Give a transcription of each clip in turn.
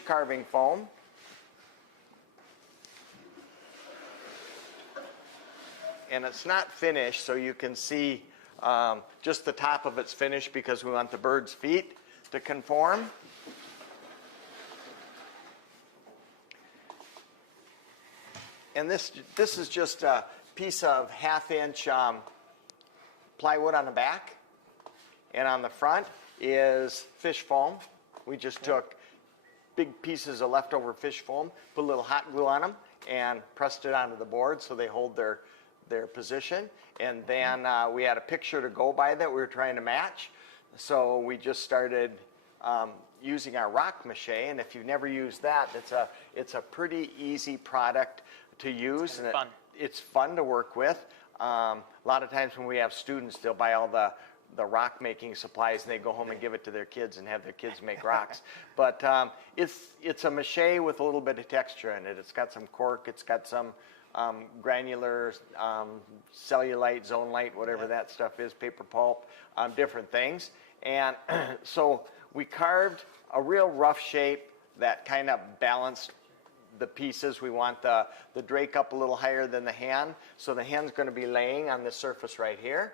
carving foam. And it's not finished, so you can see just the top of it's finished because we want the bird's feet to conform. And this is just a piece of 1/2 inch plywood on the back. And on the front is fish foam. We just took big pieces of leftover fish foam, put a little hot glue on them, and pressed it onto the board so they hold their position. And then we had a picture to go by that we were trying to match. So we just started using our rock mache. And if you've never used that, it's a pretty easy product to use. And it's fun to work with. A lot of times when we have students, they'll buy all the rock making supplies and they go home and give it to their kids and have their kids make rocks. But it's a mache with a little bit of texture in it. It's got some cork, it's got some granular cellulite, zonelite, whatever that stuff is, paper pulp, different things. And so we carved a real rough shape that kind of balanced the pieces. We want the drake up a little higher than the hand. So the hand's going to be laying on this surface right here,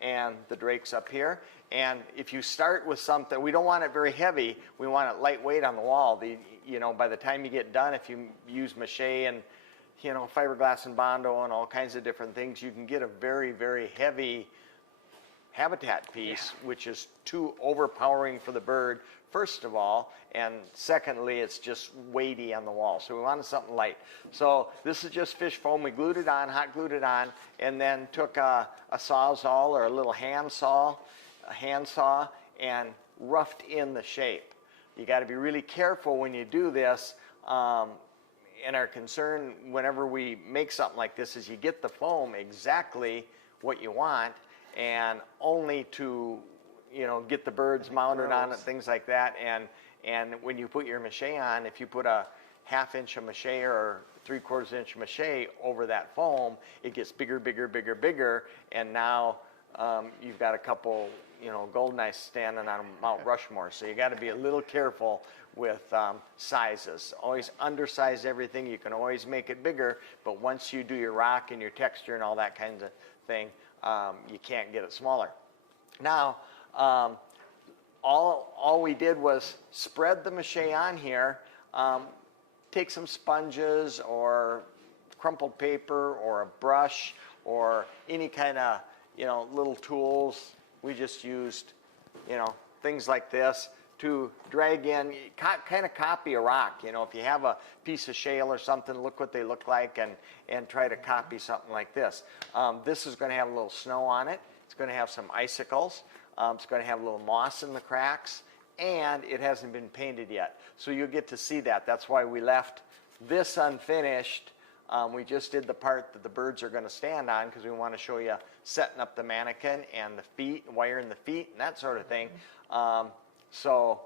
and the drake's up here. And if you start with something, we don't want it very heavy. We want it lightweight on the wall. By the time you get done, if you use mache and fiberglass and Bondo and all kinds of different things, you can get a very, very heavy habitat piece, which is too overpowering for the bird, first of all, and secondly, it's just weighty on the wall. So we wanted something light. So this is just fish foam. We glued it on, hot glued it on, and then took a Sawzall or a little hand saw, and roughed in the shape. You got to be really careful when you do this. And our concern whenever we make something like this is you get the foam exactly what you want, and only to get the birds mounted on it, things like that. And when you put your mache on, if you put a 1/2 inch of mache or 3/4 inch mache over that foam, it gets bigger, bigger, bigger, bigger, and now you've got a couple golden eyes standing on Mount Rushmore. So you got to be a little careful with sizes. Always undersize everything. You can always make it bigger, but once you do your rock and your texture and all that kind of thing, you can't get it smaller. Now, all we did was spread the mache on here, take some sponges or crumpled paper or a brush or any kind of little tools. We just used things like this to drag in, kind of copy a rock. If you have a piece of shale or something, look what they look like and try to copy something like this. This is going to have a little snow on it. It's going to have some icicles. It's going to have a little moss in the cracks, and it hasn't been painted yet. So you'll get to see that. That's why we left this unfinished. We just did the part that the birds are going to stand on because we want to show you setting up the mannequin and the feet, wiring the feet, and that sort of thing. So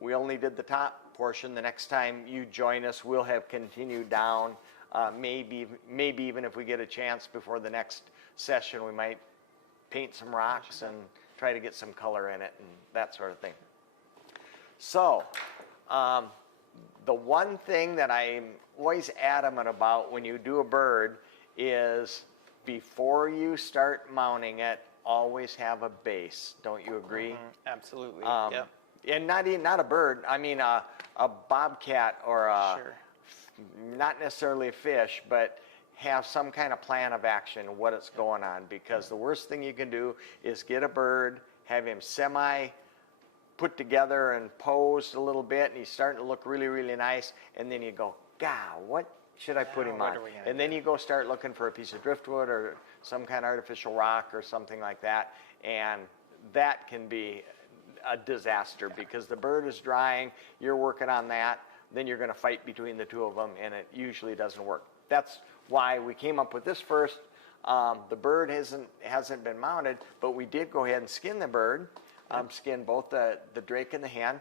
we only did the top portion. The next time you join us, we'll have continued down. Maybe even if we get a chance before the next session, we might paint some rocks and try to get some color in it and that sort of thing. So the one thing that I'm always adamant about when you do a bird is before you start mounting it, always have a base. Don't you agree? Absolutely. Yeah. And not a bird. I mean a bobcat or not necessarily a fish, but have some kind of plan of action, what it's going on. Because the worst thing you can do is get a bird, have him semi put together and posed a little bit, and he's starting to look really, really nice, and then you go, God, what should I put him on? And then you go start looking for a piece of driftwood or some kind of artificial rock or something like that, and that can be a disaster because the bird is drying, you're working on that, then you're going to fight between the two of them, and it usually doesn't work. That's why we came up with this first. The bird hasn't been mounted, but we did go ahead and skin the bird, skin both the drake and the hen,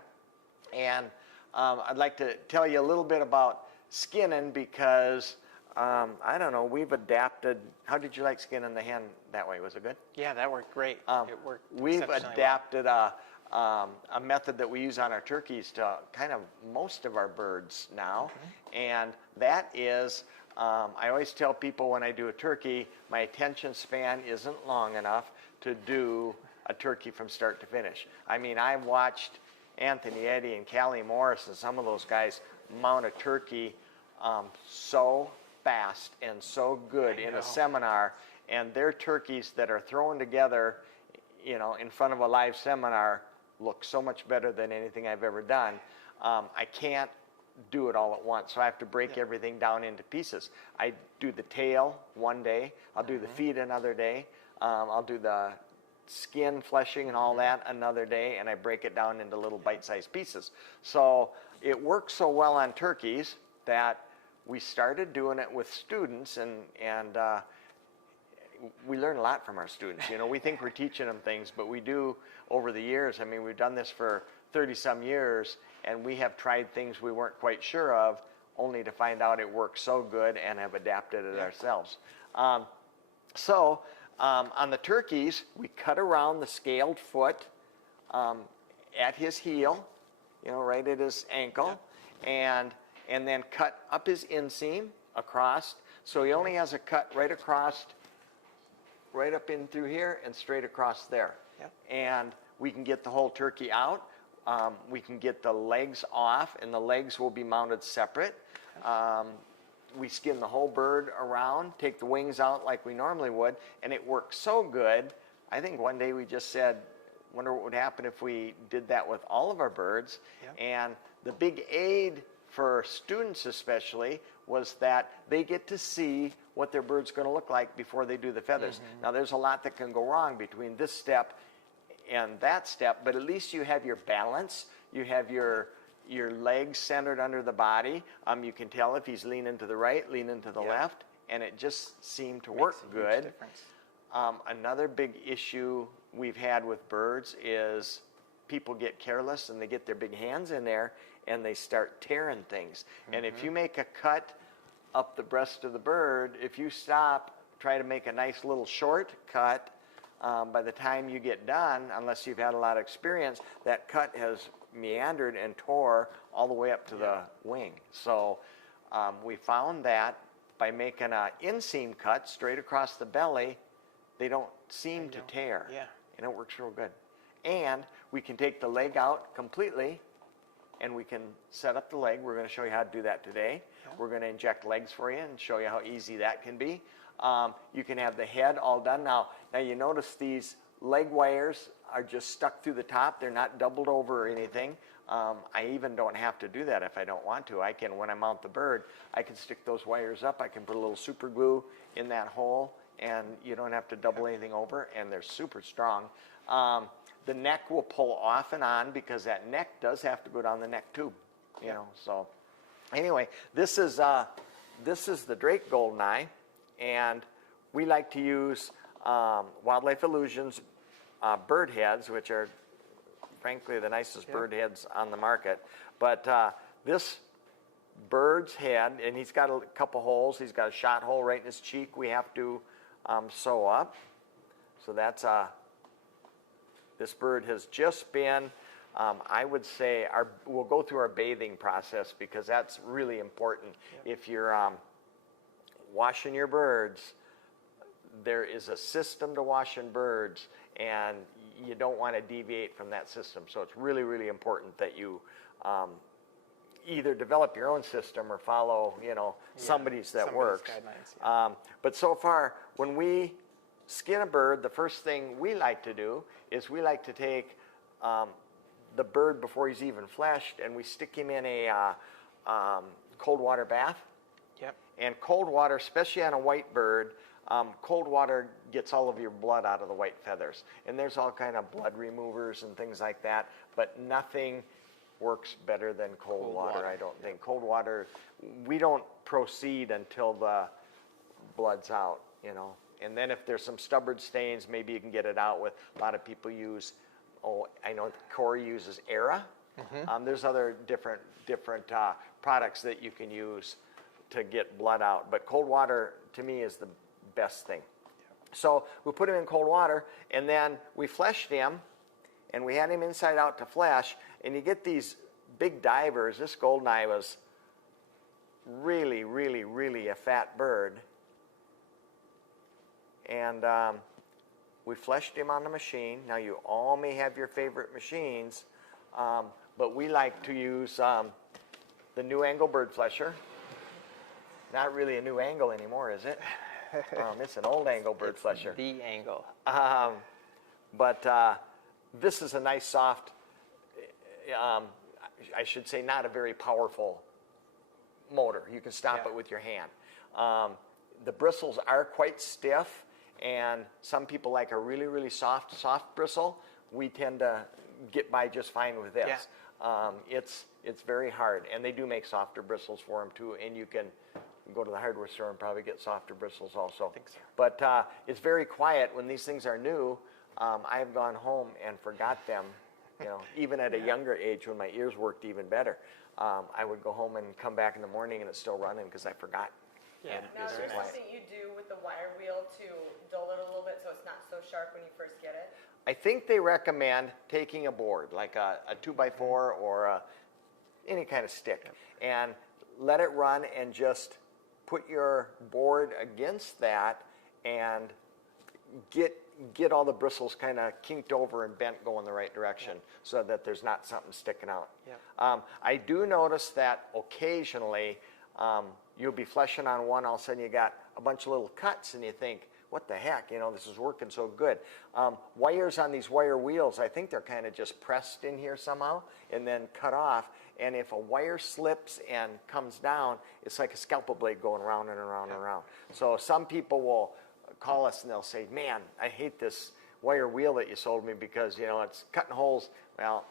and I'd like to tell you a little bit about skinning because I don't know, we've adapted. How did you like skinning the hen that way? Was it good? Yeah, that worked great. It worked. We've adapted a a method that we use on our turkeys to kind of most of our birds now, and that is, I always tell people when I do a turkey, my attention span isn't long enough to do a turkey from start to finish. I mean, I've watched Anthony Eddy and Callie Morris and some of those guys mount a turkey so fast and so good in a seminar, and their turkeys that are thrown together, you know, in front of a live seminar look so much better than anything I've ever done. I can't do it all at once, so I have to break everything down into pieces. I do the tail one day, I'll do the feet another day, I'll do the skin fleshing and all that another day, and I break it down into little bite-sized pieces. So it works so well on turkeys that we started doing it with students, and we learn a lot from our students. You know, we think we're teaching them things, but we do over the years. I mean, we've done this for 30-some years, and we have tried things we weren't quite sure of, only to find out it works so good and have adapted it ourselves. On the turkeys, we cut around the scaled foot at his heel, you know, right at his ankle, and then cut up his inseam across, so he only has a cut right across, right up in through here and straight across there. And we can get the whole turkey out. We can get the legs off, and the legs will be mounted separate. We skin the whole bird around, take the wings out like we normally would, and it works so good. I think one day we just said, wonder what would happen if we did that with all of our birds. And the big aid for students especially was that they get to see what their bird's going to look like before they do the feathers. Now there's a lot that can go wrong between this step and that step, but at least you have your balance, you have your legs centered under the body. You can tell if he's leaning to the right, leaning to the left, and it just seemed to work good. Another big issue we've had with birds is people get careless and they get their big hands in there and they start tearing things. And if you make a cut up the breast of the bird, if you stop, try to make a nice little short cut, by the time you get done, unless you've had a lot of experience, that cut has meandered and tore all the way up to the wing. So we found that by making an inseam cut straight across the belly, they don't seem to tear. And it works real good. And we can take the leg out completely, and we can set up the leg. We're going to show you how to do that today. We're going to inject legs for you and show you how easy that can be. You can have the head all done. Now you notice these leg wires are just stuck through the top. They're not doubled over or anything. I even don't have to do that if I don't want to. I can, when I mount the bird, I can stick those wires up. I can put a little super glue in that hole, and you don't have to double anything over, and they're super strong. The neck will pull off and on because that neck does have to go down the neck tube, you know. So anyway, this is the Drake Goldeneye, and we like to use Wildlife Illusions bird heads, which are frankly the nicest bird heads on the market. But this bird's head, and he's got a couple holes. He's got a shot hole right in his cheek we have to sew up. So that's this bird has just been, I would say, we'll go through our bathing process because that's really important. If you're washing your birds, there is a system to washing birds, and you don't want to deviate from that system. So it's really, really important that you either develop your own system or follow, you know, somebody's that works. Guidelines, but so far, when we skin a bird, the first thing we like to do is we like to take the bird before he's even fleshed, and we stick him in a cold water bath. And cold water, especially on a white bird, cold water gets all of your blood out of the white feathers. And there's all kind of blood removers and things like that, but nothing works better than cold water, I don't think. Cold water, we don't proceed until the blood's out, you know. And then if there's some stubborn stains, maybe you can get it out with, a lot of people use, I know Corey uses Era. There's other different products that you can use to get blood out. But cold water, to me, is the best thing. So we put him in cold water, and then we fleshed him, and we had him inside out to flesh, and you get these big divers. This goldeneye was really, really, really a fat bird. And we fleshed him on the machine. Now, you all may have your favorite machines, but we like to use the new angle bird flesher. Not really a new angle anymore, is it? It's an old angle bird flesher. The angle. But this is a nice soft, I should say not a very powerful motor. You can stop it with your hand. The bristles are quite stiff, and some people like a really, really soft bristle. We tend to get by just fine with this. It's very hard, and they do make softer bristles for them too, and you can go to the hardware store and probably get softer bristles also. I think so. But it's very quiet when these things are new. I've gone home and forgot them, even at a younger age when my ears worked even better. I would go home and come back in the morning and it's still running because I forgot. Yeah. Now, is there something you do with the wire wheel to dull it a little bit so it's not so sharp when you first get it? I think they recommend taking a board, like a 2x4 or any kind of stick, and let it run and just put your board against that and get all the bristles kind of kinked over and bent going the right direction so that there's not something sticking out. I do notice that occasionally you'll be fleshing on one, all of a sudden you got a bunch of little cuts and you think, what the heck, this is working so good. Wires on these wire wheels, I think they're kind of just pressed in here somehow and then cut off. And if a wire slips and comes down, it's like a scalpel blade going around and around and around. So some people will call us and they'll say, man, I hate this wire wheel that you sold me because, it's cutting holes. Well,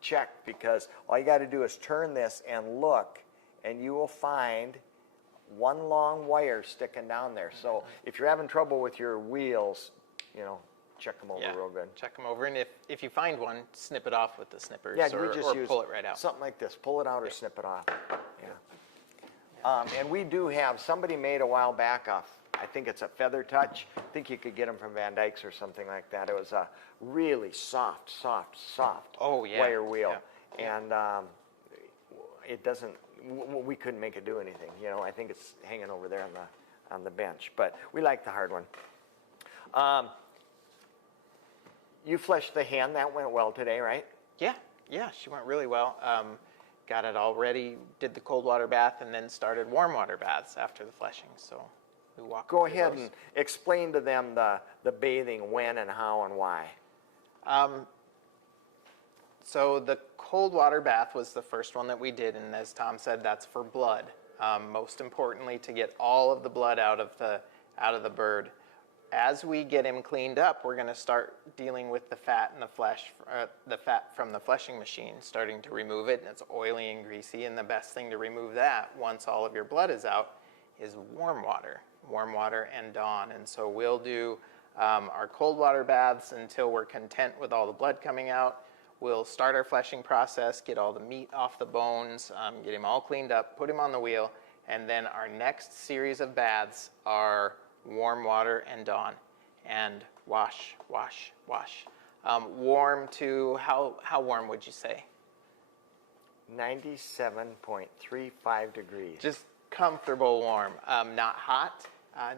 check, because all you got to do is turn this and look, and you will find one long wire sticking down there. So if you're having trouble with your wheels, check them over real good. Check them over, and if you find one, snip it off with the snippers, we just or use pull it right out. Something like this, pull it out or snip it off. And we do have, somebody made a while back I think it's a Feather Touch. I think you could get them from Van Dyke's or something like that. It was a really soft wire wheel. And it doesn't, we couldn't make it do anything. I think it's hanging over there on the bench. But we like the hard one. You fleshed the hen. That went well today, right? Yeah, she went really well. Got it all ready, did the cold water bath, and then started warm water baths after the fleshing. So we walked. Go ahead and explain to them the bathing, when and how and why. So the cold water bath was the first one that we did, and as Tom said, that's for blood. Most importantly, to get all of the blood out of the bird. As we get him cleaned up, we're going to start dealing with the fat and the flesh, the fat from the fleshing machine, starting to remove it. And it's oily and greasy, and the best thing to remove that once all of your blood is out is warm water and Dawn. And so we'll do our cold water baths until we're content with all the blood coming out. We'll start our fleshing process, get all the meat off the bones, get him all cleaned up, put him on the wheel, and then our next series of baths are warm water and Dawn, and wash. Warm to, how warm would you say? 97.35 degrees. Just comfortable warm, not hot,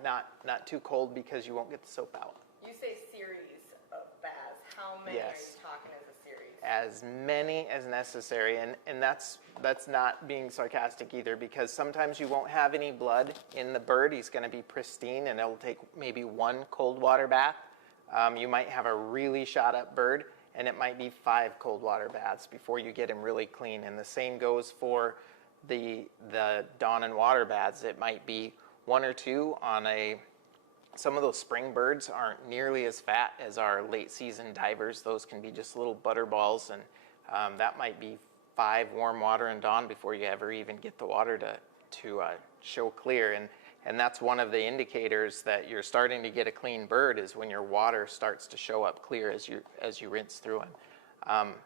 not too cold because you won't get the soap out. You say series of baths. How many are you talking as a series? As many as necessary, and that's not being sarcastic either, because sometimes you won't have any blood in the bird. He's going to be pristine, and it'll take maybe one cold water bath. You might have a really shot up bird, and it might be 5 cold water baths before you get him really clean. And the same goes for the Dawn and water baths. It might be 1 or 2 on some of those spring birds aren't nearly as fat as our late season divers. Those can be just little butter balls, and that might be 5 warm water and Dawn before you ever even get the water to show clear. And that's one of the indicators that you're starting to get a clean bird, is when your water starts to show up clear as you rinse through them.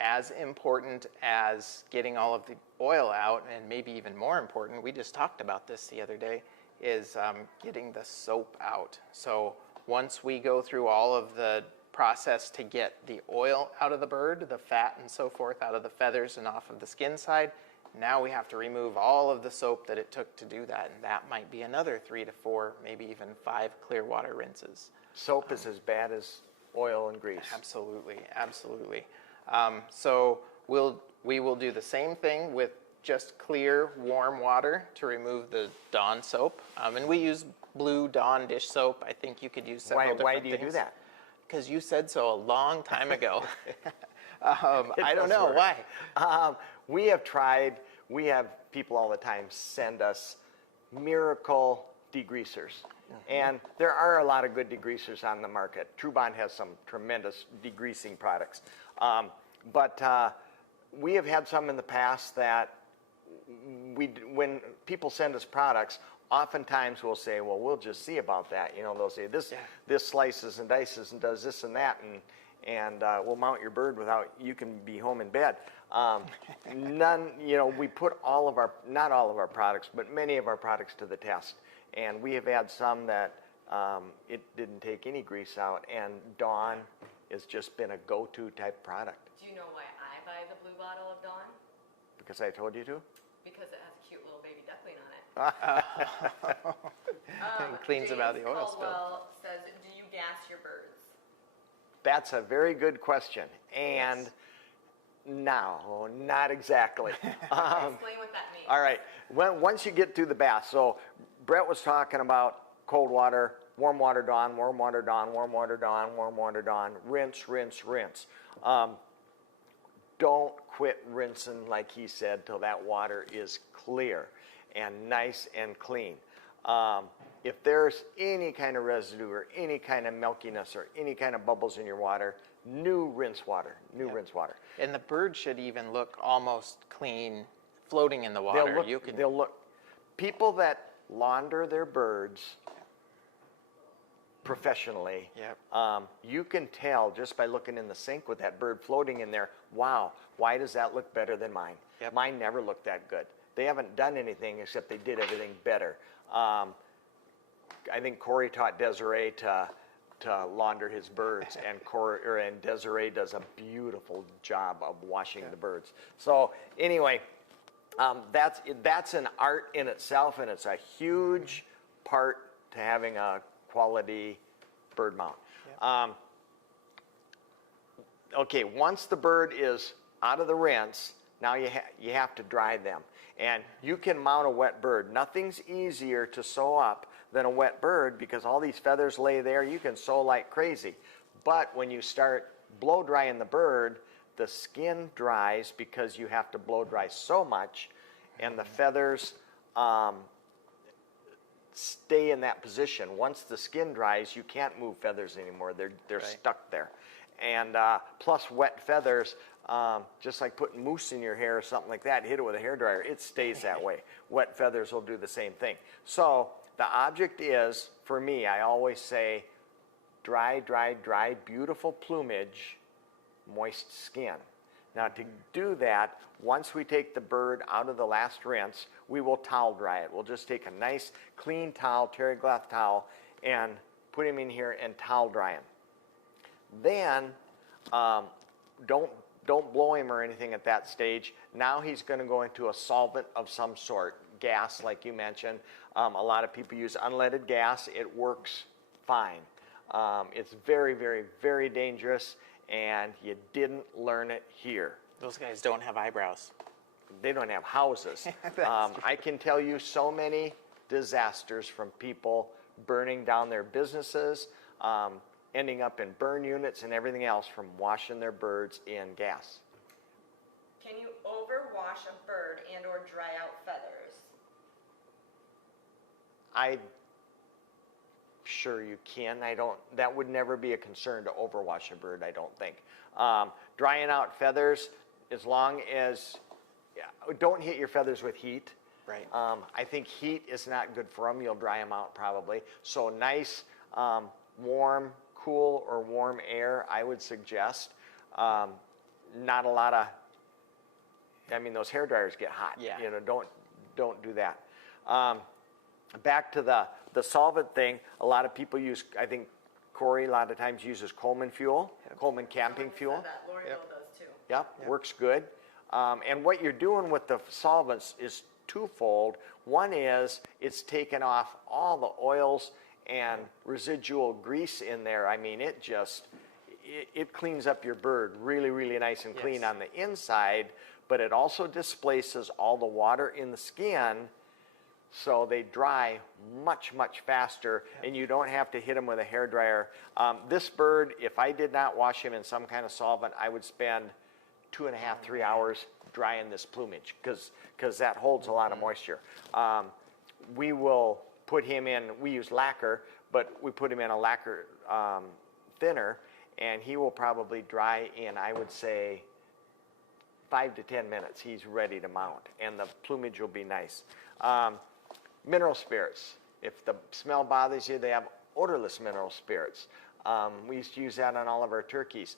As important as getting all of the oil out, and maybe even more important, we just talked about this the other day, is getting the soap out. So once we go through all of the process to get the oil out of the bird, the fat and so forth out of the feathers and off of the skin side. Now we have to remove all of the soap that it took to do that, and that might be another 3 to 4, maybe even 5 clear water rinses. Soap is as bad as oil and grease. Absolutely, absolutely. So we will do the same thing with just clear, warm water to remove the Dawn soap. And we use blue Dawn dish soap. I think you could use several different Why do you things. do that? Because you said so a long time ago. I don't know, work. why? We have tried, we have people all the time send us miracle degreasers. And there are a lot of good degreasers on the market. Trubond has some tremendous degreasing products. But we have had some in the past that when people send us products, oftentimes we'll say, well, we'll just see about that. You know, they'll say, this slices and dices and does this and that, and we'll mount your bird without, you can be home in bed. None, you know, we put not all of our products, but many of our products to the test. And we have had some that it didn't take any grease out, and Dawn has just been a go-to type product. Do you know why I buy the blue bottle of Dawn? Because I told you to? Because it has a cute little baby duckling on it. It cleans them out of the oil spill. Caldwell says, do you gas your birds? That's a very good question. And Yes. no, not exactly. Explain what that means. All right. Once you get through the bath, so Brett was talking about cold water, warm water Dawn, warm water Dawn, warm water Dawn, warm water Dawn, rinse, rinse, rinse. Don't quit rinsing, like he said, till that water is clear and nice and clean. If there's any kind of residue or any kind of milkiness or any kind of bubbles in your water, new rinse water, rinse water. And the bird should even look almost clean floating in the water. They'll look. People that launder their birds professionally, you can tell just by looking in the sink with that bird floating in there, wow, why does that look better than mine? Yep. Mine never looked that good. They haven't done anything except they did everything better. I think Corey taught Desiree to launder his birds, and Desiree does a beautiful job of washing the birds. So anyway, that's an art in itself, and it's a huge part to having a quality bird mount. Okay, once the bird is out of the rinse, now you have to dry them. And you can mount a wet bird. Nothing's easier to sew up than a wet bird because all these feathers lay there. You can sew like crazy. But when you start blow drying the bird, the skin dries because you have to blow dry so much, and the feathers stay in that position. Once the skin dries, you can't move feathers anymore. They're stuck there. And plus wet feathers, just like putting mousse in your hair or something like that, hit it with a hairdryer, it stays that way. Wet feathers will do the same thing. So the object is, for me, I always say, dry, dry, dry, beautiful plumage, moist skin. Now to do that, once we take the bird out of the last rinse, we will towel dry it. We'll just take a nice clean towel, terry cloth towel, and put him in here and towel dry him. Then don't blow him or anything at that stage. Now he's going to go into a solvent of some sort, gas like you mentioned. A lot of people use unleaded gas. It works fine. It's very, very, very dangerous, and you didn't learn it here. Those guys don't have eyebrows. They don't have houses. I can tell you so many disasters from people burning down their businesses, ending up in burn units and everything else from washing their birds in gas. Can you overwash a bird and or dry out feathers? I'm sure you can. That would never be a concern to overwash a bird, I don't think. Drying out feathers, as long as, don't hit your feathers with heat. Right. I think heat is not good for them. You'll dry them out probably. So nice, warm, cool or warm air, I would suggest. Not a lot of, those hair dryers get hot. Yeah. Don't do that. Back to the solvent thing, a lot of people use, I think, Corey a lot of times uses Coleman fuel, Coleman camping fuel. Said that L'Oreal does too. Yep, works good. And what you're doing with the solvents is twofold. One is it's taken off all the oils and residual grease in there. I mean, it cleans up your bird really, really nice and clean on the inside, but it also displaces all the water in the skin, so they dry much, much faster, and you don't have to hit them with a hairdryer. This bird, if I did not wash him in some kind of solvent, I would spend 2.5, 3 hours drying this plumage, because that holds a lot of moisture. We will put him in, we use lacquer, but we put him in a lacquer thinner, and he will probably dry in, I would say, 5 to 10 minutes. He's ready to mount, and the plumage will be nice. Mineral spirits. If the smell bothers you, they have odorless mineral spirits. We used to use that on all of our turkeys.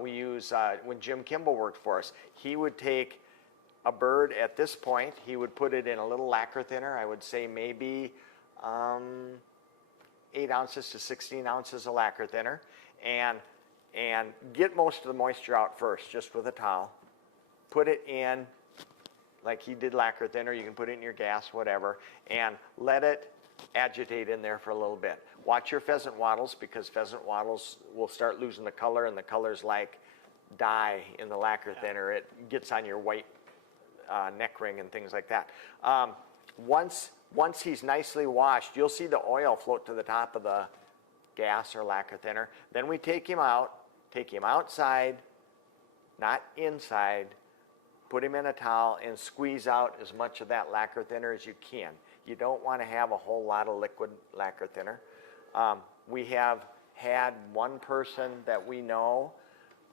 We use, when Jim Kimball worked for us, he would take a bird at this point, he would put it in a little lacquer thinner, I would say maybe 8 ounces to 16 ounces of lacquer thinner, and get most of the moisture out first, just with a towel. Put it in, like he did lacquer thinner, you can put it in your gas, whatever, and let it agitate in there for a little bit. Watch your pheasant wattles, because pheasant wattles will start losing the color, and the color's like dye in the lacquer thinner. It gets on your white neck ring and things like that. Once he's nicely washed, you'll see the oil float to the top of the gas or lacquer thinner. Then we take him outside, not inside, put him in a towel and squeeze out as much of that lacquer thinner as you can. You don't want to have a whole lot of liquid lacquer thinner. We have had one person that we know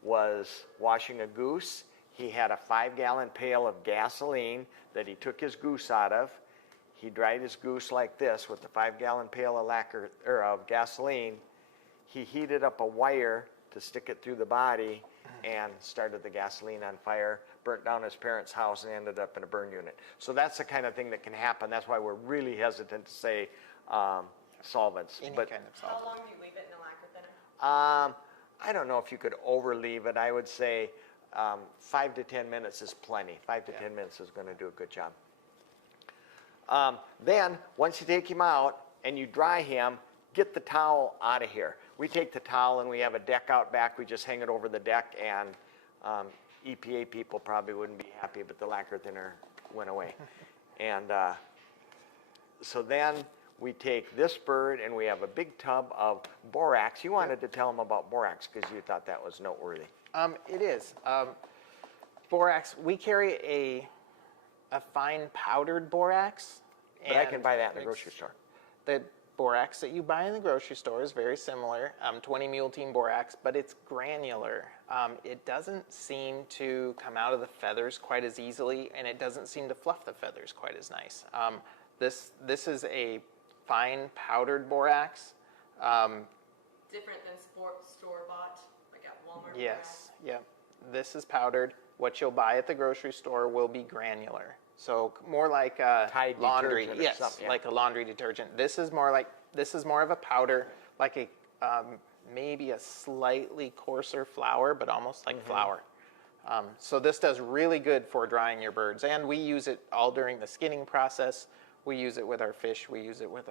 was washing a goose. He had a 5-gallon pail of gasoline that he took his goose out of. He dried his goose like this with the 5-gallon pail of lacquer or of gasoline. He heated up a wire to stick it through the body and started the gasoline on fire, burnt down his parents' house, and ended up in a burn unit. So that's the kind of thing that can happen. That's why we're really hesitant to say solvents. Any But kind of solvent. How long do you leave it in a lacquer thinner? I don't know if you could overleave it. I would say 5 to 10 minutes is plenty. 5 to 10 minutes is going to do a good job. Then, once you take him out and you dry him, get the towel out of here. We take the towel and we have a deck out back. We just hang it over the deck, and EPA people probably wouldn't be happy, but the lacquer thinner went away. And so then we take this bird and we have a big tub of borax. You wanted to tell them about borax because you thought that was noteworthy. It is. Borax, we carry a fine powdered borax. But I can buy that in the grocery store. The borax that you buy in the grocery store is very similar, 20 mule team borax, but it's granular. It doesn't seem to come out of the feathers quite as easily, and it doesn't seem to fluff the feathers quite as nice. This is a fine powdered borax. Different than store-bought, like at Walmart? Yes, yep. This is powdered. What you'll buy at the grocery store will be granular. So more like Tide laundry, detergent or yes, something, yeah. like a laundry detergent. This is more of a powder, like a maybe a slightly coarser flour, but almost like flour. So this does really good for drying your birds, and we use it all during the skinning process. We use it with our fish. We use it with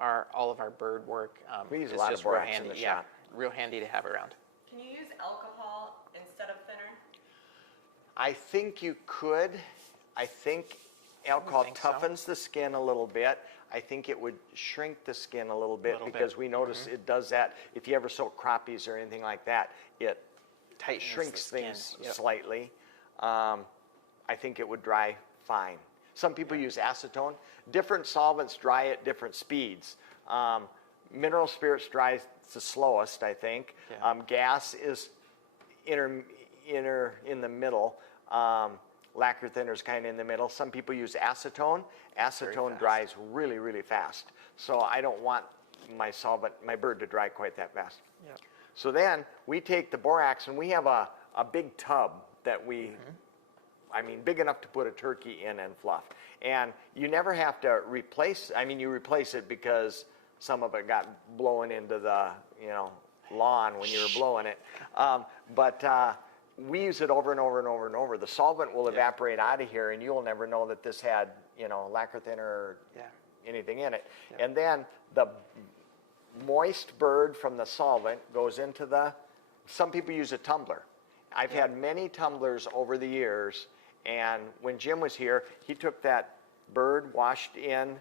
all of our bird work. We use a it's lot of just real borax in handy, the yeah, shop. real handy to have around. Can you use alcohol instead of thinner? I think you could. I think alcohol think so. toughens the skin a little bit. I think it would shrink the skin a little bit because we notice it does that. If you ever soak crappies or anything like that, it Tightens shrinks the skin, things yep. slightly. I think it would dry fine. Some people use acetone. Different solvents dry at different speeds. Mineral spirits dries the slowest, I think. Yeah. Gas is in the middle. Lacquer thinner is kind of in the middle. Some people use acetone. Acetone dries really, really fast. So I don't want my bird to dry quite that fast. Yep. So then we take the borax, and we have a big tub that we, big enough to put a turkey in and fluff. And you never have to replace, you replace it because some of it got blown into the lawn when you were blowing it. But we use it over and over and over and over. The solvent will evaporate out of here, and you'll never know that this had, lacquer thinner or anything in it. And then the moist bird from the solvent goes into some people use a tumbler. I've had many tumblers over the years, and when Jim was here, he took that bird, washed in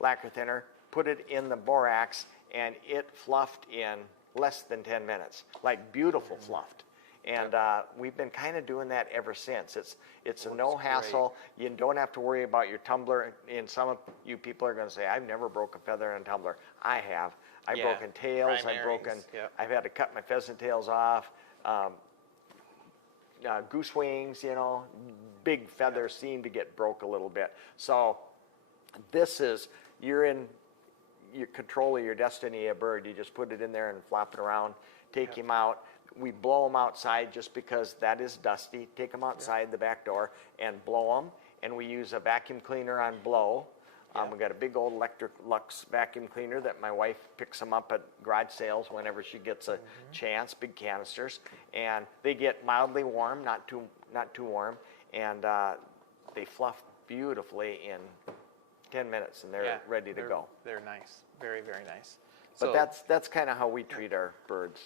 lacquer thinner, put it in the borax, and it fluffed in less than 10 minutes, like beautiful fluffed. And we've been kind of doing that ever since. It's a no hassle. You don't have to worry about your tumbler. And some of you people are going to say, I've never broke a feather in a tumbler. I have. I've broken tails. I've had to cut my pheasant tails off. Goose wings, big feathers seem to get broke a little bit. So you're in your control of your destiny, a bird. You just put it in there and flop it around, take him out. We blow them outside just because that is dusty. Take them outside the back door and blow them. And we use a vacuum cleaner on blow. We got a big old electric Lux vacuum cleaner that my wife picks them up at garage sales whenever she gets a chance, big canisters. And they get mildly warm, not too warm. And they fluff beautifully in 10 minutes, and they're ready to go. They're nice. Very, very nice. But that's kind of how we treat our birds.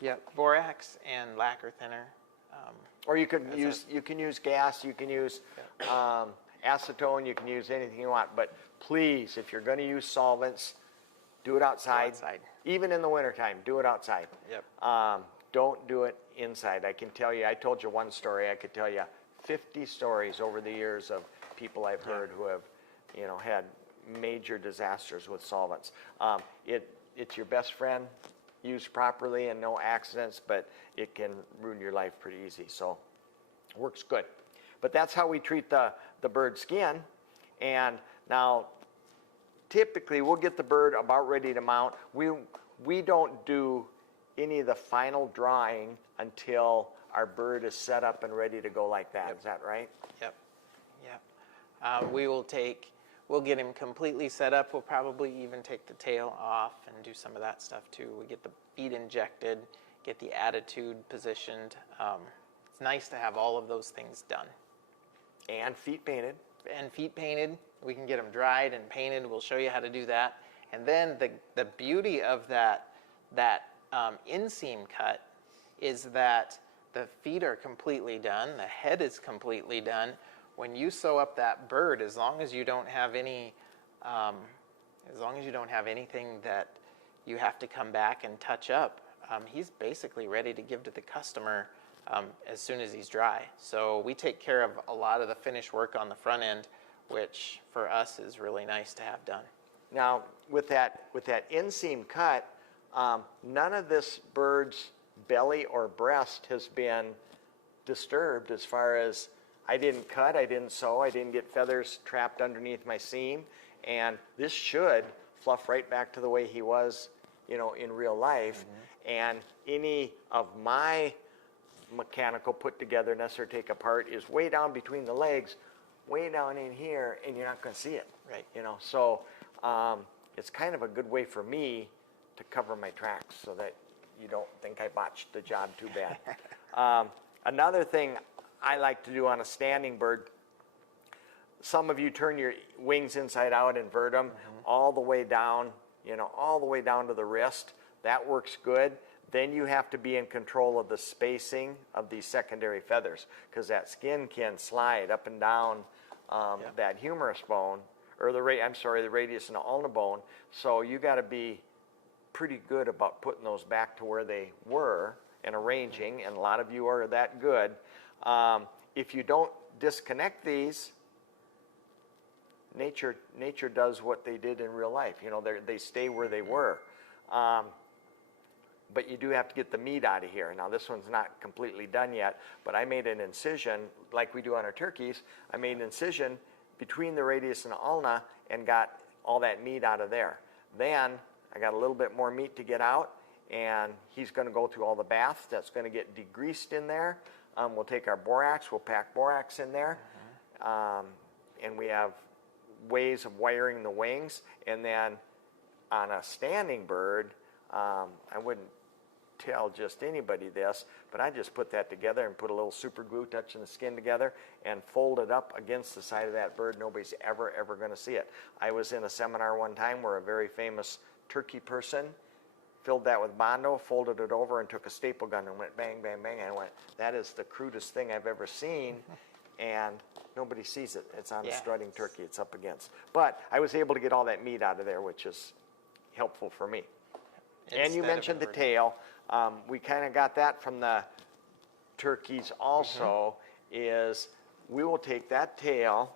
Yeah, borax and lacquer thinner. Or you can use gas, you can use acetone, you can use anything you want. But please, if you're going to use solvents, do it outside. Even in the wintertime, do it outside. Don't do it inside. I can tell you, I told you one story. I could tell you 50 stories over the years of people I've heard who have, had major disasters with solvents. It's your best friend, used properly and no accidents, but it can ruin your life pretty easy. So works good. But that's how we treat the bird skin. And now typically we'll get the bird about ready to mount. We don't do any of the final drawing until our bird is set up and ready to go like that. Is that right? Yep. We'll get him completely set up. We'll probably even take the tail off and do some of that stuff too. We get the feet injected, get the attitude positioned. It's nice to have all of those things done. And feet painted. We can get them dried and painted. We'll show you how to do that. And then the beauty of that inseam cut is that the feet are completely done. The head is completely done. When you sew up that bird, as long as you don't have anything that you have to come back and touch up, he's basically ready to give to the customer as soon as he's dry. So we take care of a lot of the finish work on the front end, which for us is really nice to have done. Now, with that inseam cut, none of this bird's belly or breast has been disturbed as far as I didn't cut, I didn't sew, I didn't get feathers trapped underneath my seam, and this should fluff right back to the way he was, in real life. And any of my mechanical put togetherness or take apart is way down between the legs, way down in here, and you're not going to see it. Right. So it's kind of a good way for me to cover my tracks so that you don't think I botched the job too bad. Another thing I like to do on a standing bird, some of you turn your wings inside out, invert them all the way down, all the way down to the wrist. That works good. Then you have to be in control of the spacing of these secondary feathers, because that skin can slide up and down that humerus bone, or the radius and the ulna bone. So you got to be pretty good about putting those back to where they were and arranging, and a lot of you are that good. If you don't disconnect these, nature does what they did in real life. They stay where they were. But you do have to get the meat out of here. Now, this one's not completely done yet, but I made an incision, like we do on our turkeys. I made an incision between the radius and the ulna and got all that meat out of there. Then I got a little bit more meat to get out, and he's going to go through all the baths. That's going to get degreased in there. We'll take our borax, we'll pack borax in there, and we have ways of wiring the wings. And then on a standing bird, I wouldn't tell just anybody this, but I just put that together and put a little super glue touching the skin together and fold it up against the side of that bird. Nobody's ever going to see it. I was in a seminar one time where a very famous turkey person filled that with Bondo, folded it over, and took a staple gun and went bang, bang, bang. And I went, that is the crudest thing I've ever seen. And nobody sees it. It's on the strutting turkey it's up against. But I was able to get all that meat out of there, which is helpful for me. And you mentioned the tail. We kind of got that from the turkeys also, is we will take that tail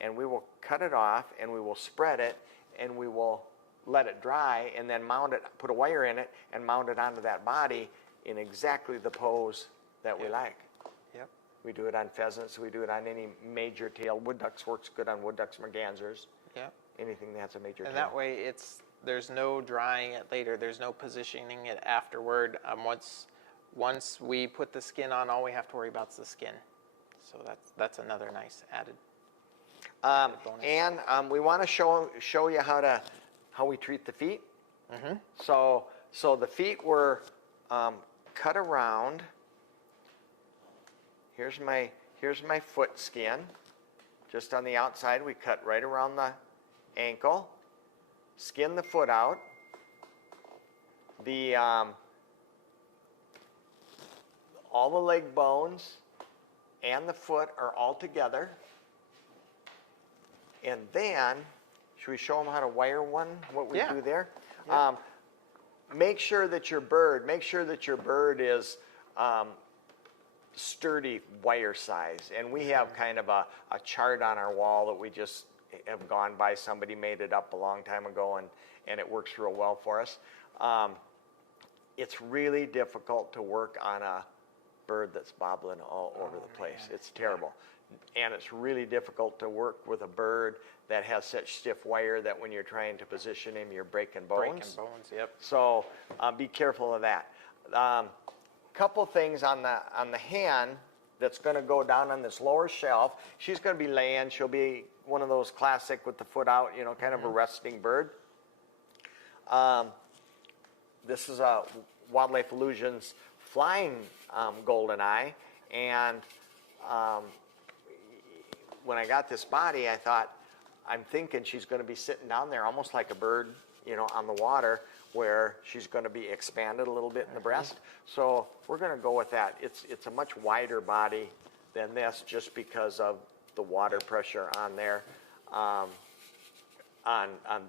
and we will cut it off and we will spread it and we will let it dry and then mount it, put a wire in it and mount it onto that body in exactly the pose that we like. Yep. We do it on pheasants. We do it on any major tail. Wood ducks works good on wood ducks, mergansers. Yep. Anything that has a major tail. And that way there's no drying it later. There's no positioning it afterward. Once we put the skin on, all we have to worry about is the skin. So that's another nice added bonus. And we want to show you how we treat the feet. So the feet were cut around. Here's my foot skin. Just on the outside, we cut right around the ankle. Skin the foot out. All the leg bones and the foot are all together. And then, should we show them how to wire one? What we do there? Yeah. Make sure that your bird is sturdy wire size. And we have kind of a chart on our wall that we just have gone by. Somebody made it up a long time ago, and it works real well for us. It's really difficult to work on a bird that's bobbling all over the place. Man. It's terrible. And it's really difficult to work with a bird that has such stiff wire that when you're trying to position him, you're breaking bones. Breaking bones, yep. So be careful of that. Couple things on the hen that's going to go down on this lower shelf. She's going to be laying. She'll be one of those classic with the foot out, kind of a resting bird. This is a Wildlife Illusions flying goldeneye, and when I got this body, I thought, I'm thinking she's going to be sitting down there almost like a bird, on the water, where she's going to be expanded a little bit in the breast. So we're going to go with that. It's a much wider body than this, just because of the water pressure on there, on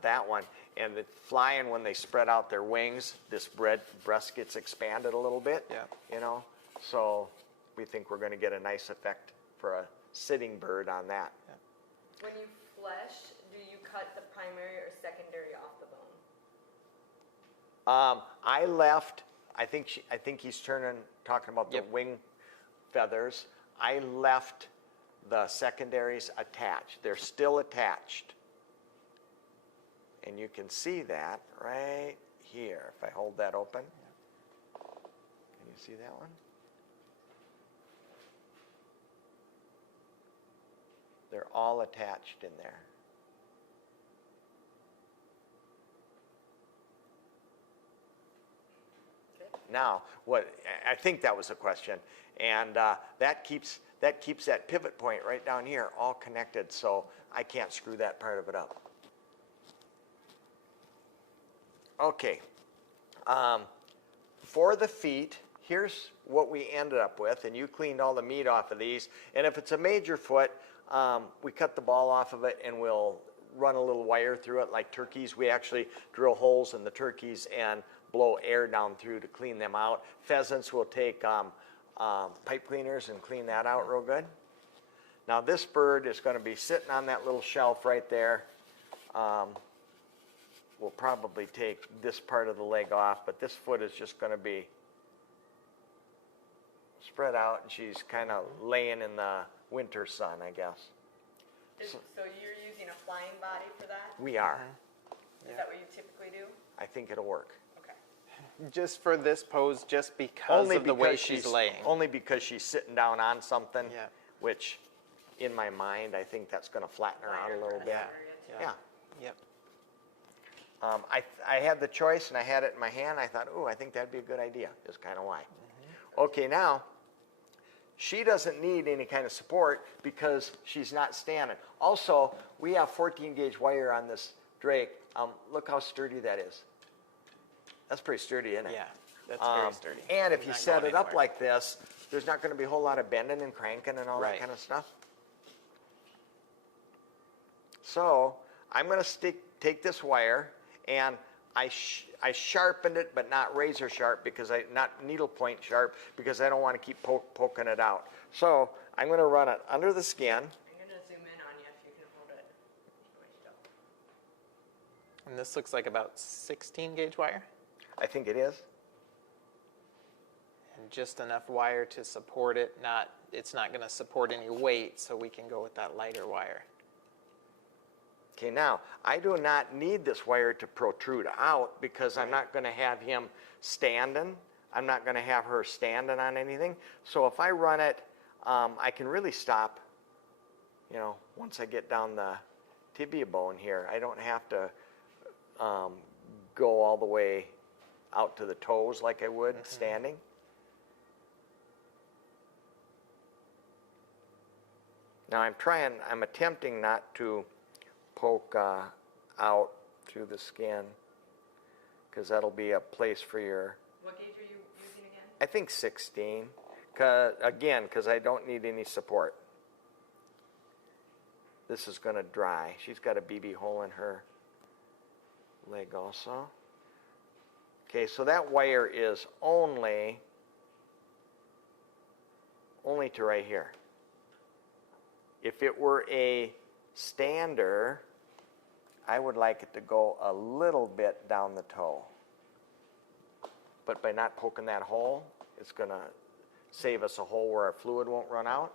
that one. And the flying, when they spread out their wings, this breast gets expanded a little bit. Yeah. So we think we're going to get a nice effect for a sitting bird on that. Yeah. When you flesh, do you cut the primary or secondary off the bone? I left. I think he's talking about the Yep. wing feathers. I left the secondaries attached. They're still attached, and you can see that right here. If I hold that open, can you see that one? They're all attached in there. Now, I think that was a question, and that keeps that pivot point right down here all connected, so I can't screw that part of it up. Okay, for the feet, here's what we ended up with, and you cleaned all the meat off of these. And if it's a major foot, we cut the ball off of it, and we'll run a little wire through it. Like turkeys, we actually drill holes in the turkeys and blow air down through to clean them out. Pheasants will take pipe cleaners and clean that out real good. Now this bird is going to be sitting on that little shelf right there. We'll probably take this part of the leg off, but this foot is just going to be spread out, and she's kind of laying in the winter sun, I guess. So you're using a flying body for that? We are. Is that what you typically do? I think it'll work. Okay. Just for this pose, just because of the way she's laying. Only because she's sitting down on something, Yeah. which in my mind, I think that's going to flatten her out a little bit. Area too. Yeah. Yep. I had the choice and I had it in my hand. I thought, ooh, I think that'd be a good idea, is kind of why. Okay, now, she doesn't need any kind of support because she's not standing. Also, we have 14 gauge wire on this Drake. Look how sturdy that is. That's pretty sturdy, isn't it? Yeah, that's very sturdy. And if you Not set going it up anywhere. like this, there's not going to be a whole lot of bending and cranking and all that Right. kind of stuff. So I'm going to take this wire, and I sharpened it, but not razor sharp because not needle point sharp because I don't want to keep poking it out. So I'm going to run it under the skin. I'm gonna zoom in on you if you can hold it. And this looks like about 16 gauge wire. I think it is. And just enough wire to support it. It's not going to support any weight, so we can go with that lighter wire. Okay, now, I do not need this wire to protrude out because I'm not going to have him standing. I'm not going to have her standing on anything. So if I run it, I can really stop, once I get down the tibia bone here. I don't have to go all the way out to the toes like I would standing. Now I'm attempting not to poke out through the skin because that'll be a place for your, What gauge are you using again? I think 16, because I don't need any support. This is going to dry. She's got a BB hole in her leg also. Okay, so that wire is only to right here. If it were a stander, I would like it to go a little bit down the toe. But by not poking that hole, it's going to save us a hole where our fluid won't run out.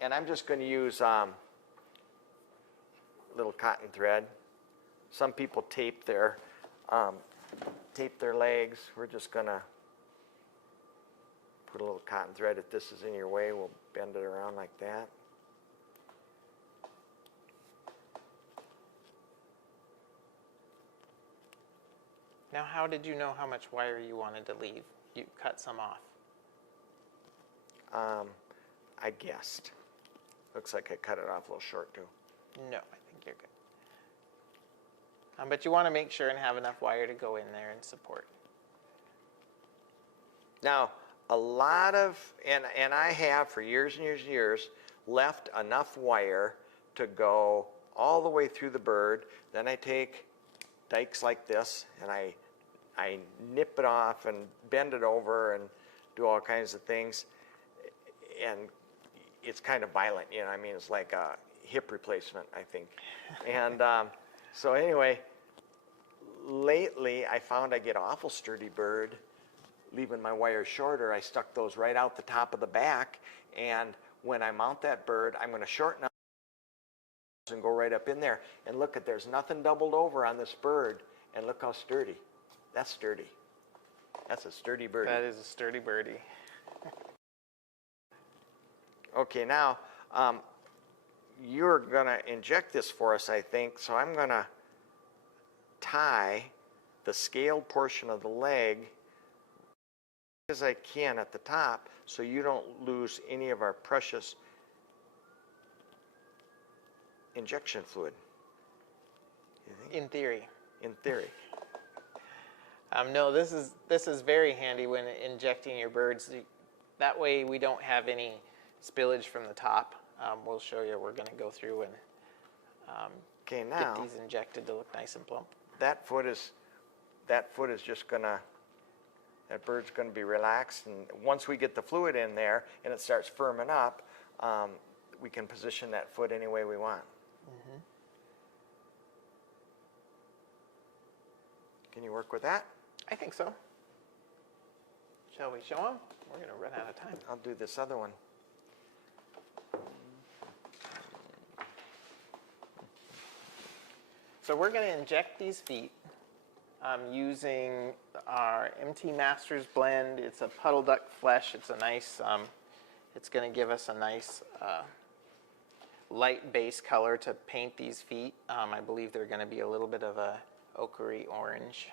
And I'm just going to use little cotton thread. Some people tape their legs. We're just going to put a little cotton thread. If this is in your way, we'll bend it around like that. Now, how did you know how much wire you wanted to leave? You cut some off. I guessed. Looks like I cut it off a little short too. No, I think you're good. But you want to make sure and have enough wire to go in there and support. Now, a lot of, and I have for years and years and years, left enough wire to go all the way through the bird. Then I take dikes like this and I nip it off and bend it over and do all kinds of things. And it's kind of violent, I mean, it's like a hip replacement, I think. And so anyway, lately I found I get an awful sturdy bird leaving my wires shorter. I stuck those right out the top of the back, and when I mount that bird, I'm going to shorten up and go right up in there. And look at, there's nothing doubled over on this bird, and look how sturdy. That's sturdy. That's a sturdy birdie. That is a sturdy birdie. Okay, now you're going to inject this for us, I think, so I'm going to tie the scaled portion of the leg as I can at the top so you don't lose any of our precious injection fluid. You think? In theory. In theory. No, this is very handy when injecting your birds. That way we don't have any spillage from the top. We'll show you. We're going to go through and Okay, get now these injected to look nice and plump. that foot is just gonna, that bird's gonna be relaxed, and once we get the fluid in there and it starts firming up, we can position that foot any way we want. Mm-hmm. Can you work with that? I think so. Shall we show them? We're going to run out of time. I'll do this other one. So we're going to inject these feet using our MT Masters blend. It's a puddle duck flesh. It's a nice, it's going to give us a nice light base color to paint these feet. I believe they're going to be a little bit of a ochre orange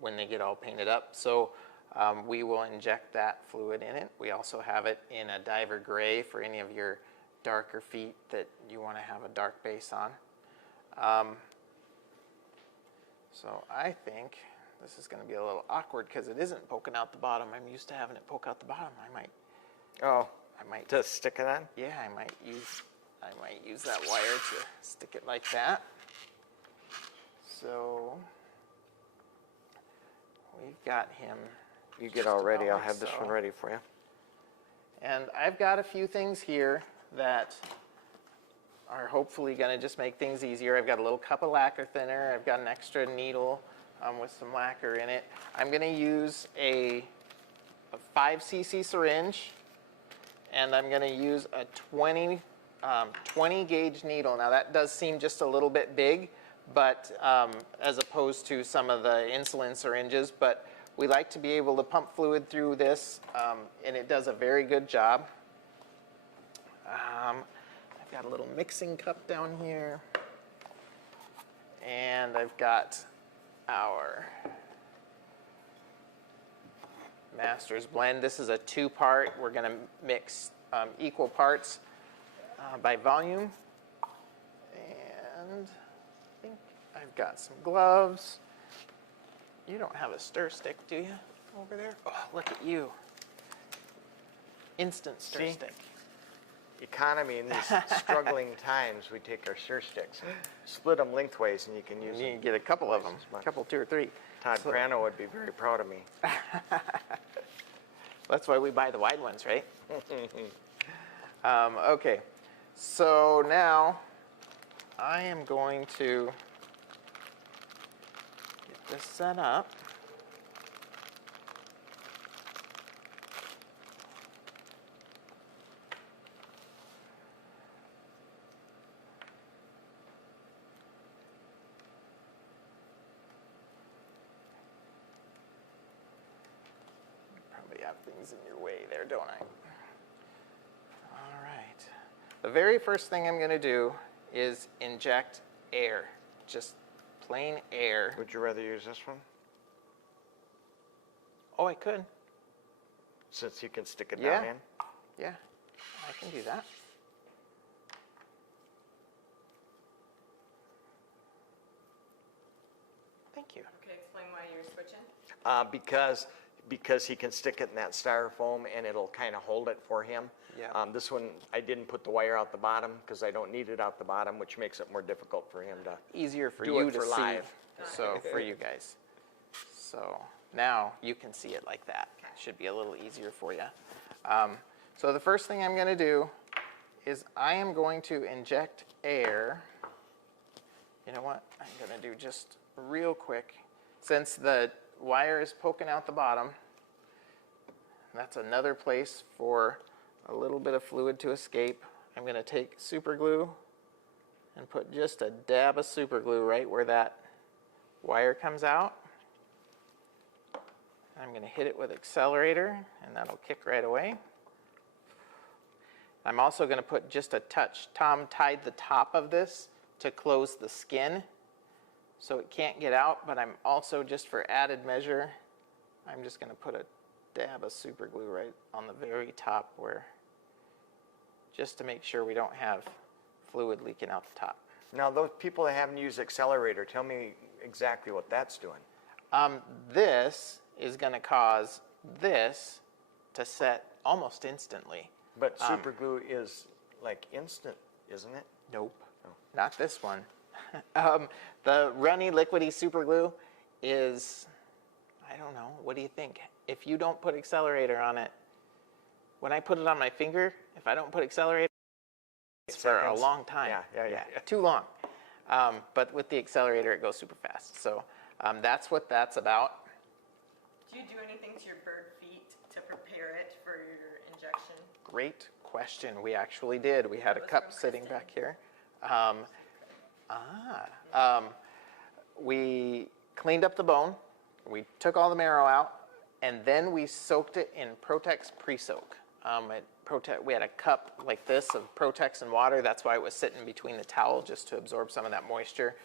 when they get all painted up. So we will inject that fluid in it. We also have it in a diver gray for any of your darker feet that you want to have a dark base on. So I think this is going to be a little awkward because it isn't poking out the bottom. I'm used to having it poke out the bottom. I might Just stick it on? yeah, I might use that wire to stick it like that. So we've got him. You get just all ready. about I'll like have this so. one ready for you. And I've got a few things here that are hopefully going to just make things easier. I've got a little cup of lacquer thinner. I've got an extra needle with some lacquer in it. I'm going to use a 5 cc syringe, and I'm going to use a 20 gauge needle. Now that does seem just a little bit big, but as opposed to some of the insulin syringes, but we like to be able to pump fluid through this, and it does a very good job. I've got a little mixing cup down here, and I've got our Master's Blend. This is a 2-part. We're going to mix equal parts by volume, and I think I've got some gloves. You don't have a stir stick, do you, over there? Oh, look at you. Instant stir See? stick. Economy in these struggling times, we take our stir sticks, split them lengthways, and you can use You them. can get a couple of them, Twice as much. a couple, 2 or 3. Todd Brano would be very proud of me. That's why we buy the wide ones, right? Okay, so now I am going to get this set up. Probably have things in your way there, don't I? All right. The very first thing I'm going to do is inject air, just plain air. Would you rather use this one? Oh, I could. Since you can stick it Yeah. down in? Yeah, I can do that. Thank you. Okay, explain why you're switching. Because he can stick it in that styrofoam and it'll kind of hold it for him. Yeah. This one, I didn't put the wire out the bottom because I don't need it out the bottom, which makes it more difficult for him to. Easier for Do you it to for see. live. So for you guys. So now you can see it like that. Should be a little easier for you. So the first thing I'm going to do is I am going to inject air. You know what? I'm going to do just real quick. Since the wire is poking out the bottom, that's another place for a little bit of fluid to escape. I'm going to take super glue and put just a dab of super glue right where that wire comes out. I'm going to hit it with accelerator, and that'll kick right away. I'm also going to put just a touch. Tom tied the top of this to close the skin so it can't get out, but I'm also, just for added measure, I'm just going to put a dab of super glue right on the very top where, just to make sure we don't have fluid leaking out the top. Now, those people that haven't used accelerator, tell me exactly what that's doing. This is going to cause this to set almost instantly. But super glue is like instant, isn't it? Nope, not this one. The runny, liquidy super glue is, I don't know, what do you think? If you don't put accelerator on it, when I put it on my finger, if I don't put accelerator, it's for a Seconds. long time. Yeah. Too long. But with the accelerator, it goes super fast. So that's what that's about. Do you do anything to your bird feet to prepare it for your injection? Great question. We actually did. We had a That was cup from sitting Kristen. back here. We cleaned up the bone. We took all the marrow out, and then we soaked it in Protex pre-soak. We had a cup like this of Protex and water. That's why it was sitting between the towel, just to absorb some of that moisture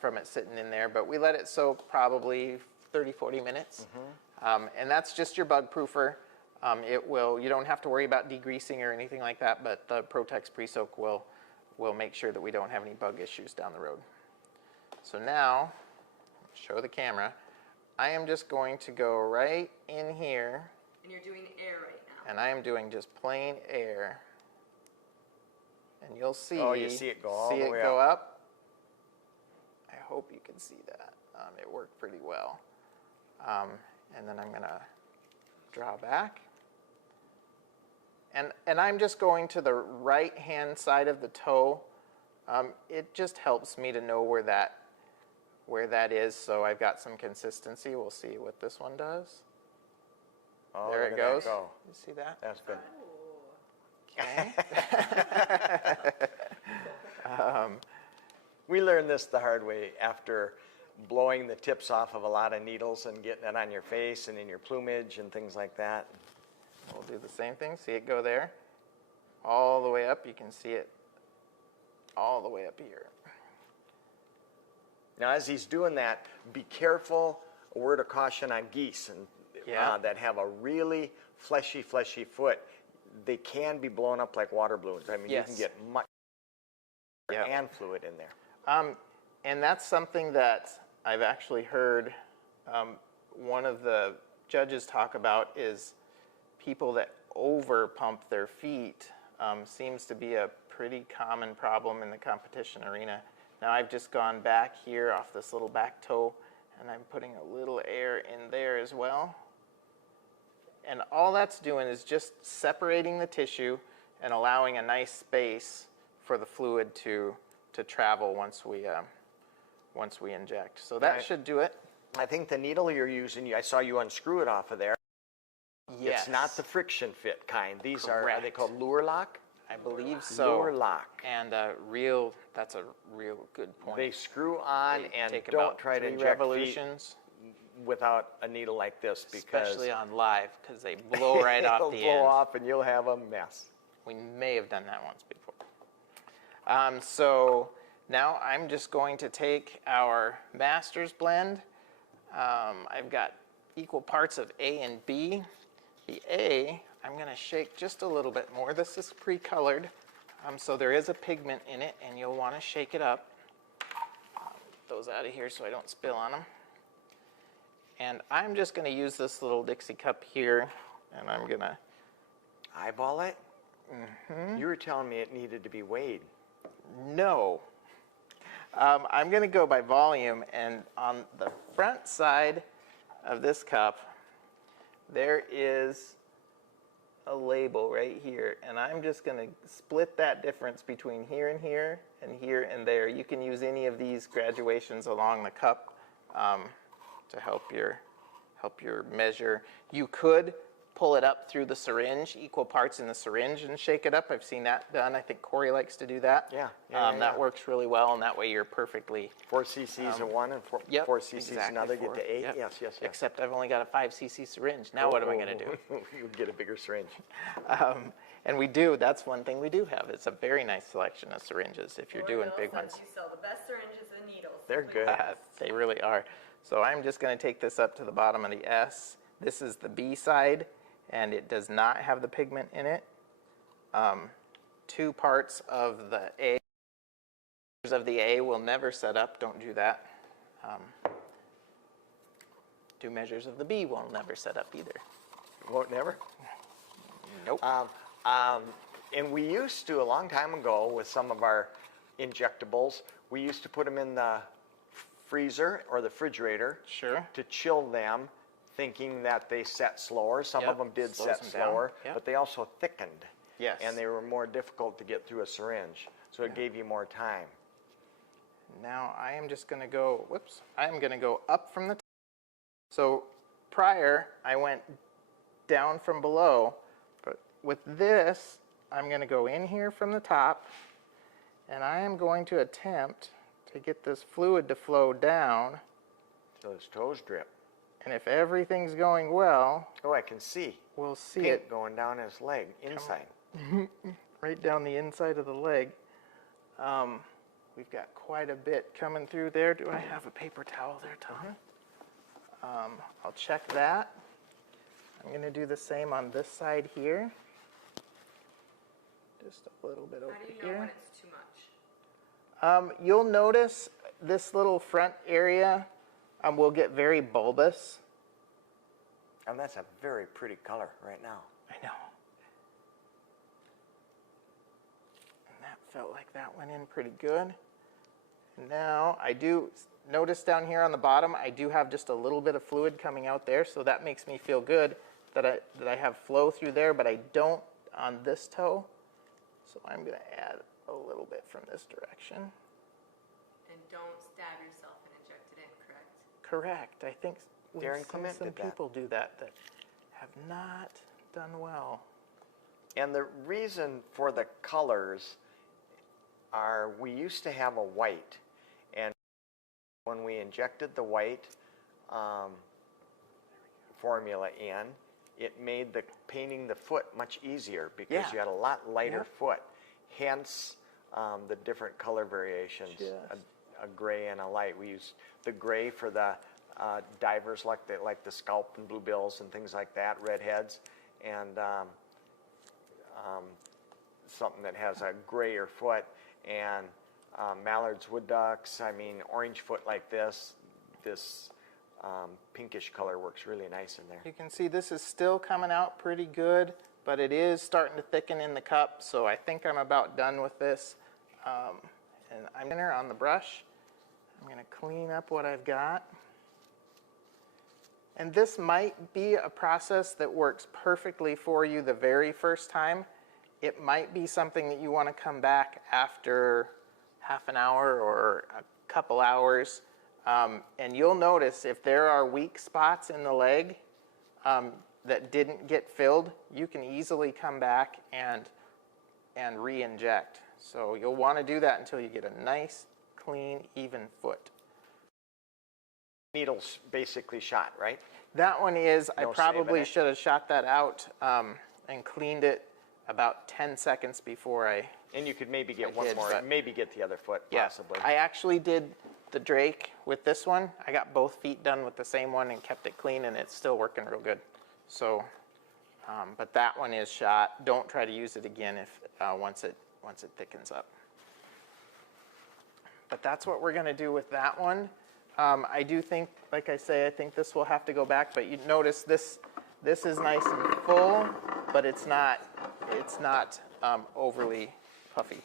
from it sitting in there. But we let it soak probably 30, 40 minutes. And that's just your bug proofer. You don't have to worry about degreasing or anything like that, but the Protex pre-soak will make sure that we don't have any bug issues down the road. So now, show the camera, I am just going to go right in here. And you're doing air right now. And I am doing just plain air. And you'll see. Oh, you see it go all the way go up. I hope you can see that. It worked pretty well. And then I'm going to draw back. And I'm just going to the right-hand side of the toe. It just helps me to know where that is, so I've got some consistency. We'll see what this one does. Oh, there it look at goes. that go. You see that? That's good. Okay. We learned this the hard way after blowing the tips off of a lot of needles and getting it on your face and in your plumage and things like that. We'll do the same thing. See it go there? All the way up. You can see it all the way up here. Now, as he's doing that, be careful, a word of caution on geese and that have a really fleshy foot. They can be blown up like water balloons. I mean, you can get much and fluid in there. And that's something that I've actually heard one of the judges talk about is people that over pump their feet seems to be a pretty common problem in the competition arena. Now I've just gone back here off this little back toe and I'm putting a little air in there as well. And all that's doing is just separating the tissue and allowing a nice space for the fluid to travel once we inject. So that should do it. I think the needle you're using, I saw you unscrew it off of there. Yes. It's not the friction fit kind. These are they called lure lock? I believe so. Lure lock. And that's a real good point. They screw on and take don't about try to 3 inject revolutions. feet without a needle like this because Especially on live, because they blow right off the it'll end. blow off and you'll have a mess. We may have done that once before. So now I'm just going to take our master's blend. I've got equal parts of A and B. The A, I'm going to shake just a little bit more. This is pre-colored, so there is a pigment in it, and you'll want to shake it up. Get those out of here so I don't spill on them. And I'm just going to use this little Dixie cup here, and I'm going to eyeball it? You were telling me it needed to be weighed. No. I'm going to go by volume, and on the front side of this cup, there is a label right here, and I'm just going to split that difference between here and here and here and there. You can use any of these graduations along the cup to help your measure. You could pull it up through the syringe, equal parts in the syringe, and shake it up. I've seen that done. I think Corey likes to do that. That works really well, and that way you're perfectly 4 cc's of one and 4 cc's another, get to 8. Yes. Except I've only got a 5 cc syringe. Now what am I going to do? You get a bigger syringe. And we do. That's one thing we do have. It's a very nice selection of syringes if you're doing big ones. You sell the best syringes and needles. They're good. They really are. So I'm just going to take this up to the bottom of the S. This is the B side, and it does not have the pigment in it. 2 parts of the A. Of the A will never set up. Don't do that. 2 measures of the B will never set up either. Won't never? Nope. And we used to, a long time ago, with some of our injectables, we used to put them in the freezer or the refrigerator to chill them, thinking that they set slower. Some of them did set slower, but they also thickened. Yes. And they were more difficult to get through a syringe, so it gave you more time. Now I am just going to go, I'm going to go up from the top. So prior, I went down from below, but with this, I'm going to go in here from the top, and I am going to attempt to get this fluid to flow down. So those toes drip. And if everything's going well, Oh, I can see we'll see paint it going down his leg, inside. right down the inside of the leg. We've got quite a bit coming through there. Do I have a paper towel there, Tom? I'll check that. I'm going to do the same on this side here. Just a little bit over How do you know here. when it's too much? You'll notice this little front area will get very bulbous. And that's a very pretty color right now. I know. And that felt like that went in pretty good. And now I do notice down here on the bottom, I do have just a little bit of fluid coming out there, so that makes me feel good that I have flow through there, but I don't on this toe. So I'm going to add a little bit from this direction. And don't stab yourself and inject it in, correct? Correct. I think we've Darren seen Clement some did that. people do that have not done well. And the reason for the colors are we used to have a white, and when we injected the white formula in, it made the painting the foot much easier because Yeah. you had a lot lighter Yep. foot. Hence the different color variations, Just- a gray and a light. We used the gray for the divers like the scalp and bluebills and things like that, redheads, and something that has a grayer foot, and mallards, wood ducks, I mean orange foot like this pinkish color works really nice in there. You can see this is still coming out pretty good, but it is starting to thicken in the cup, so I think I'm about done with this. And I'm gonna, on the brush, I'm gonna clean up what I've got. And this might be a process that works perfectly for you the very first time. It might be something that you want to come back after half an hour or a couple hours. And you'll notice if there are weak spots in the leg that didn't get filled, you can easily come back and re-inject. So you'll want to do that until you get a nice, clean, even foot. Needles basically shot, right? That one is, I No probably saving it. should have shot that out and cleaned it about 10 seconds before I And you could maybe get I one did, more, but- maybe get the other foot possibly. I actually did the Drake with this one. I got both feet done with the same one and kept it clean, and it's still working real good. So, but that one is shot. Don't try to use it again if once it thickens up. But that's what we're going to do with that one. I do think, like I say, I think this will have to go back. But you notice this is nice and full, but it's not overly puffy.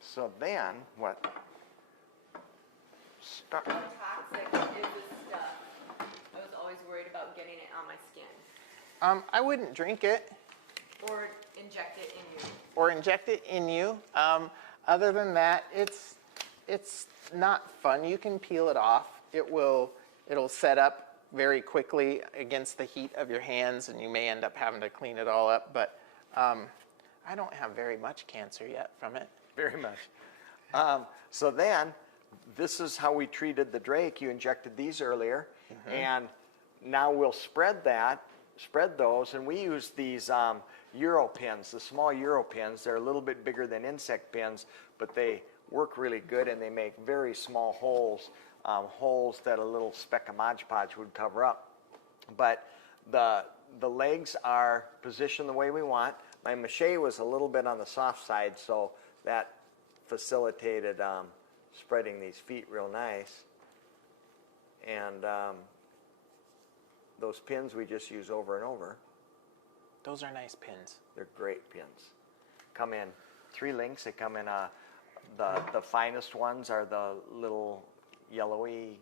So then, what? Start. How toxic is this stuff? I was always worried about getting it on my skin. I wouldn't drink it Or inject it in you. or inject it in you. Other than that, it's not fun. You can peel it off. It'll set up very quickly against the heat of your hands, and you may end up having to clean it all up. But I don't have very much cancer yet from it. Very much. So then, this is how we treated the Drake. You injected these earlier, and now we'll spread those, and we use these Euro pins, the small Euro pins. They're a little bit bigger than insect pins, but they work really good, and they make very small holes, holes that a little speck of Mod Podge would cover up. But the legs are positioned the way we want. My mache was a little bit on the soft side, so that facilitated spreading these feet real nice. And those pins we just use over and over. Those are nice pins. They're great pins. Come in 3 links. They come in the finest ones are the little yellowy,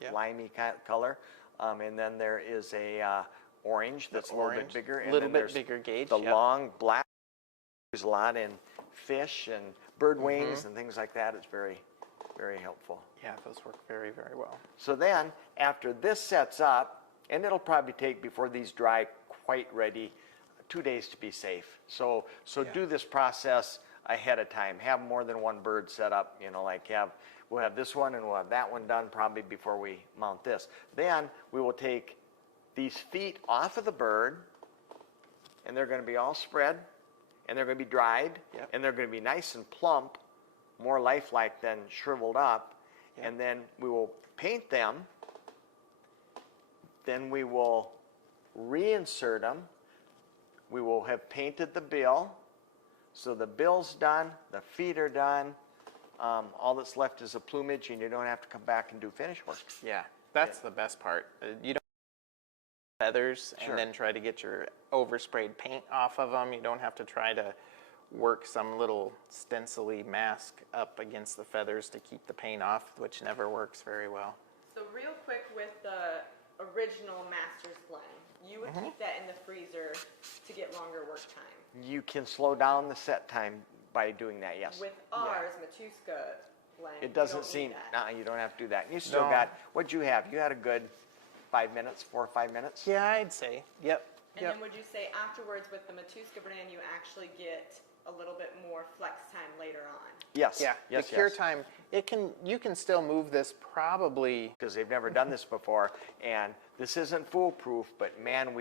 Yep. limey color, and then there is a orange that's a little bit orange, bigger, and little then bit there's bigger gauge, the yep. long black. There's a lot in fish and bird wings and things like that. It's very, very helpful. Yeah, those work very, very well. So then, after this sets up, and it'll probably take before these dry quite ready, 2 days to be safe. So Yeah. do this process ahead of time. Have more than one bird set up. Like We'll have this one and we'll have that one done probably before we mount this. Then we will take these feet off of the bird, and they're going to be all spread, and they're going to be dried, Yep. and they're going to be nice and plump, more lifelike than shriveled up. Yep. And then we will paint them. Then we will reinsert them. We will have painted the bill. So the bill's done, the feet are done. All that's left is the plumage, and you don't have to come back and do finish work. Yeah, that's the best part. You don't feathers Sure. and then try to get your oversprayed paint off of them. You don't have to try to work some little stencily mask up against the feathers to keep the paint off, which never works very well. So real quick with the original Master's blend, you would keep that in the freezer to get longer work time. You can slow down the set time by doing that, yes. With ours, Matuska blend, It you doesn't don't seem, need that. you don't have to do that. You still No. got, what'd you have? You had a good 5 minutes, 4 or 5 minutes? Yeah, I'd say. Yep. And then would you say afterwards with the Matuska brand, you actually get a little bit more flex time later on? Yes. Yeah, Yes, the cure yes. time, you can still move this probably. Because they've never done this before, and this isn't foolproof, but man,